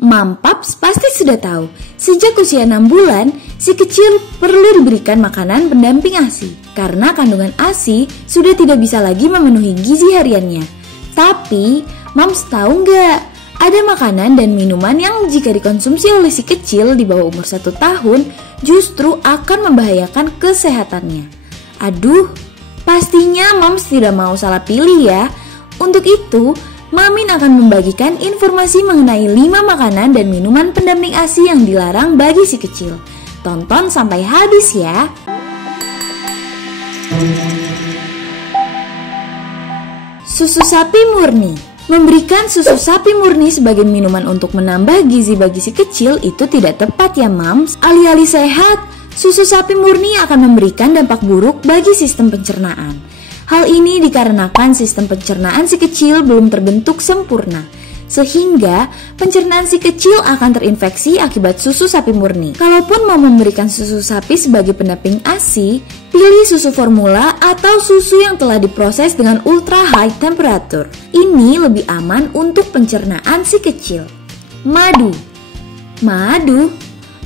Paps pasti sudah tahu, sejak usia 6 bulan, si kecil perlu diberikan makanan pendamping ASI karena kandungan ASI sudah tidak bisa lagi memenuhi gizi hariannya. Tapi, Moms tahu nggak? Ada makanan dan minuman yang jika dikonsumsi oleh si kecil di bawah umur 1 tahun justru akan membahayakan kesehatannya. Aduh, pastinya Moms tidak mau salah pilih ya. Untuk itu, Mamin akan membagikan informasi mengenai 5 makanan dan minuman pendamping ASI yang dilarang bagi si kecil. Tonton sampai habis ya. Susu sapi murni. Memberikan susu sapi murni sebagai minuman untuk menambah gizi bagi si kecil itu tidak tepat ya Mams. Alih-alih sehat, susu sapi murni akan memberikan dampak buruk bagi sistem pencernaan. Hal ini dikarenakan sistem pencernaan si kecil belum terbentuk sempurna, sehingga pencernaan si kecil akan terinfeksi akibat susu sapi murni. Kalaupun mau memberikan susu sapi sebagai pendamping ASI, pilih susu formula atau susu yang telah diproses dengan ultra high temperature. Ini lebih aman untuk pencernaan si kecil. Madu.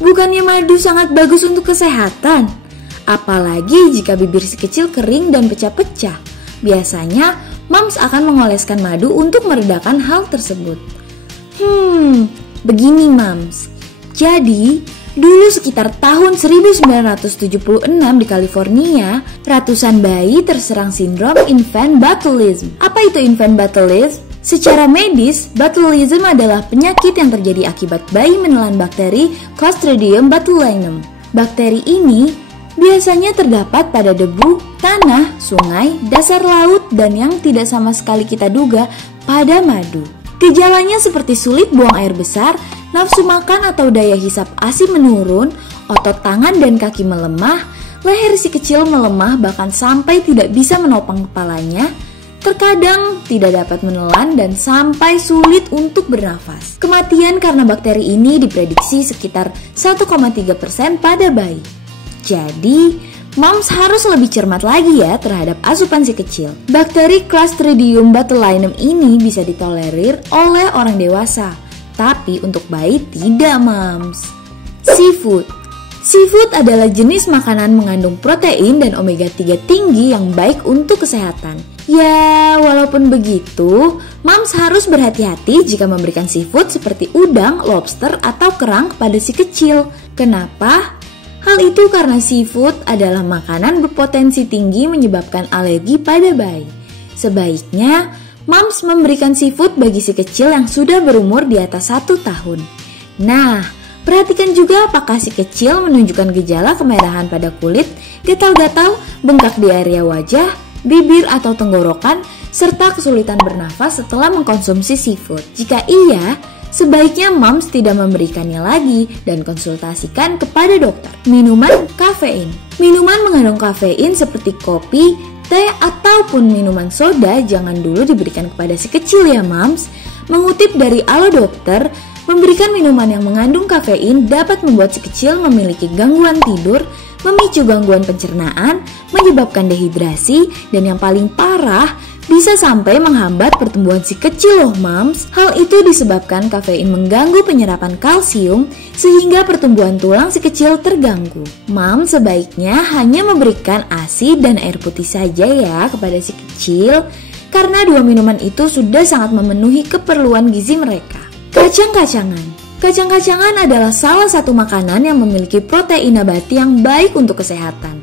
Bukannya madu sangat bagus untuk kesehatan? Apalagi jika bibir si kecil kering dan pecah-pecah. Biasanya, Moms akan mengoleskan madu untuk meredakan hal tersebut. Begini Moms. Jadi, dulu sekitar tahun 1976 di California, ratusan bayi terserang sindrom infant botulism. Apa itu infant botulism? Secara medis, botulism adalah penyakit yang terjadi akibat bayi menelan bakteri Clostridium botulinum. Bakteri ini biasanya terdapat pada debu, tanah, sungai, dasar laut, dan yang tidak sama sekali kita duga pada madu. Gejalanya seperti sulit buang air besar, nafsu makan atau daya hisap ASI menurun, otot tangan dan kaki melemah, leher si kecil melemah bahkan sampai tidak bisa menopang kepalanya, terkadang tidak dapat menelan dan sampai sulit untuk bernafas. Kematian karena bakteri ini diprediksi sekitar 1,3% pada bayi. Jadi, Moms harus lebih cermat lagi ya terhadap asupan si kecil. Bakteri Clostridium botulinum ini bisa ditolerir oleh orang dewasa, tapi untuk bayi tidak Moms. Seafood. Seafood adalah jenis makanan mengandung protein dan omega 3 tinggi yang baik untuk kesehatan. Ya, walaupun begitu, Moms harus berhati-hati jika memberikan seafood seperti udang, lobster, atau kerang kepada si kecil. Kenapa? Hal itu karena seafood adalah makanan berpotensi tinggi menyebabkan alergi pada bayi. Sebaiknya, Moms memberikan seafood bagi si kecil yang sudah berumur di atas 1 tahun. Nah, perhatikan juga apakah si kecil menunjukkan gejala kemerahan pada kulit, gatal-gatal, bengkak di area wajah, bibir atau tenggorokan, serta kesulitan bernafas setelah mengkonsumsi seafood. Jika iya, sebaiknya Moms tidak memberikannya lagi dan konsultasikan kepada dokter. Minuman kafein. Minuman mengandung kafein seperti kopi, teh, ataupun minuman soda jangan dulu diberikan kepada si kecil ya Moms. Mengutip dari Alo Dokter, memberikan minuman yang mengandung kafein dapat membuat si kecil memiliki gangguan tidur, memicu gangguan pencernaan, menyebabkan dehidrasi, dan yang paling parah, bisa sampai menghambat pertumbuhan si kecil loh Moms. Hal itu disebabkan kafein mengganggu penyerapan kalsium sehingga pertumbuhan tulang si kecil terganggu. Moms sebaiknya hanya memberikan ASI dan air putih saja ya kepada si kecil, karena 2 minuman itu sudah sangat memenuhi keperluan gizi mereka. Kacang-kacangan. Kacang-kacangan adalah salah satu makanan yang memiliki protein nabati yang baik untuk kesehatan.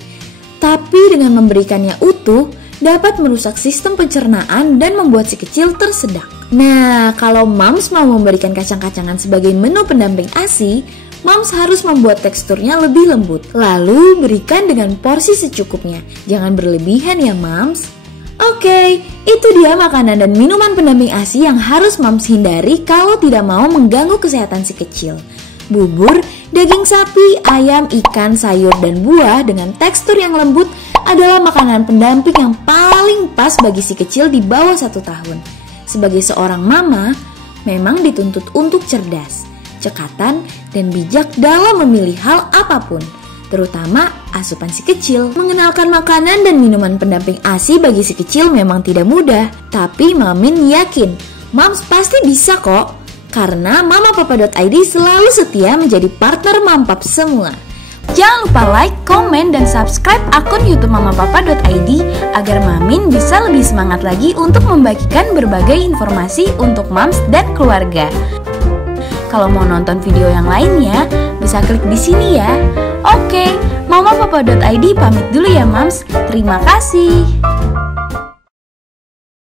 Tapi dengan memberikannya utuh, dapat merusak sistem pencernaan dan membuat si kecil tersedak. Nah, kalau Moms mau memberikan kacang-kacangan sebagai menu pendamping ASI, Moms harus membuat teksturnya lebih lembut. Lalu berikan dengan porsi secukupnya. Jangan berlebihan ya Moms. Oke, itu dia makanan dan minuman pendamping ASI yang harus Moms hindari kalau tidak mau mengganggu kesehatan si kecil. Bubur, daging sapi, ayam, ikan, sayur, dan buah dengan tekstur yang lembut adalah makanan pendamping yang paling pas bagi si kecil di bawah 1 tahun. Sebagai seorang mama, memang dituntut untuk cerdas, cekatan, dan bijak dalam memilih hal apapun, terutama asupan si kecil. Mengenalkan makanan dan minuman pendamping ASI bagi si kecil memang tidak mudah, tapi Mamin yakin Moms pasti bisa kok. karena mamapapa.id selalu setia menjadi partner Mampap semua. Jangan lupa like, komen, dan subscribe akun YouTube mamapapa.id agar Mamin bisa lebih semangat lagi untuk membagikan berbagai informasi untuk Mams dan keluarga. Kalau mau nonton video yang lainnya, bisa klik di sini ya. Oke, mamapapa.id pamit dulu ya Mams. Terima kasih.